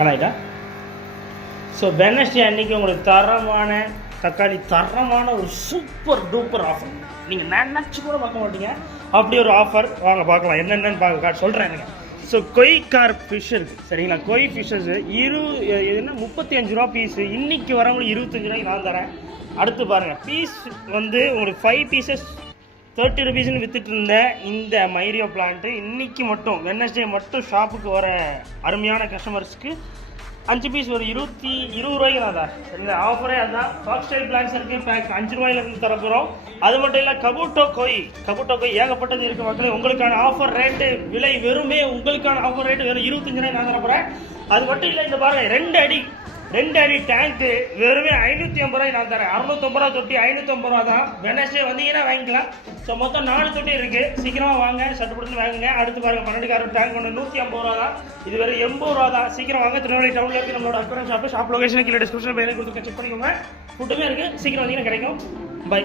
ஆனாயிட்டா. So Wednesday அன்றைக்கி உங்களுக்கு தரமான தக்காளி, தரமான ஒரு சூப்பர் டூப்பர் ஆஃபர். நீங்கள் நினச்சி கூட பார்க்க மாட்டீங்க அப்படி ஒரு ஆஃபர். வாங்க பார்க்கலாம் என்னென்னு பார்க்க சொல்கிறேன் எனக்கு. ஸோ கொய் கார்ப் ஃபிஷ் இருக்குது சரிங்களா. கொய் ஃபிஷ்ஷஸ் என்ன 35 ரூபா பீஸு. இன்றைக்கி வரவங்களுக்கு 25 ரூபாய்க்கு நான் தரேன். அடுத்து பாருங்கள், பீஸ் வந்து உங்களுக்கு 5 பீசஸ் 30 ருபீஸ்னு விற்றுட்டு இருந்தேன். இந்த மைரியோ பிளான்ட்டு இன்றைக்கி மட்டும் வெட்னஸ்டே மட்டும் ஷாப்புக்கு வர அருமையான கஸ்டமர்ஸ்க்கு 5 பீஸ் ஒரு 20 ரூபாய்க்கு நான் தான் சரிங்களா. ஆஃபரே அதுதான். ஃபாக்ஸ் ஸ்டைல் பிளான்ஸ் இருக்குது, பேக் 5 ரூபாயிலேருந்து தரப்போகிறோம். அது மட்டும் இல்லை கபூட்டோ கோய் ஏகப்பட்டது இருக்குது மக்களே. உங்களுக்கான ஆஃபர் ரேட்டு விலை வெறுமே உங்களுக்கான ஆஃபர் ரேட்டு வெறும் 25 ரூபாய் நான் தரப்போகிறேன். அது மட்டும் இல்லை, இந்த பாருங்கள் 2 அடி டேங்க்கு வெறுமே 550 ரூபாய் நான் தரேன். 650 ரூபா தொட்டி 550 ரூபா தான். வெட்னஸ்டே வந்தீங்கன்னா வாங்கிக்கலாம். ஸோ மொத்தம் 4 தொட்டி இருக்குது. சீக்கிரமாக வாங்க, சட்டுப்பட்டு வாங்குங்க. அடுத்து பாருங்கள் 12 காரட் டேங்க் ஒன்று 150 ரூபா தான். இது வெறும் 80 ரூபா தான். சீக்கிரம் வாங்க. திருநெல்வேலி டவுனில் இருக்குது நம்மளோட அக்வரம் ஷாப் லொகேஷன் கீழே டிஸ்கிரிப்ஷன் பேரில் கொடுத்து செக் பண்ணிக்கோங்க. ஃபுட்டுமே இருக்குது. சீக்கிரம் வந்தீங்கன்னா கிடைக்கும். பை.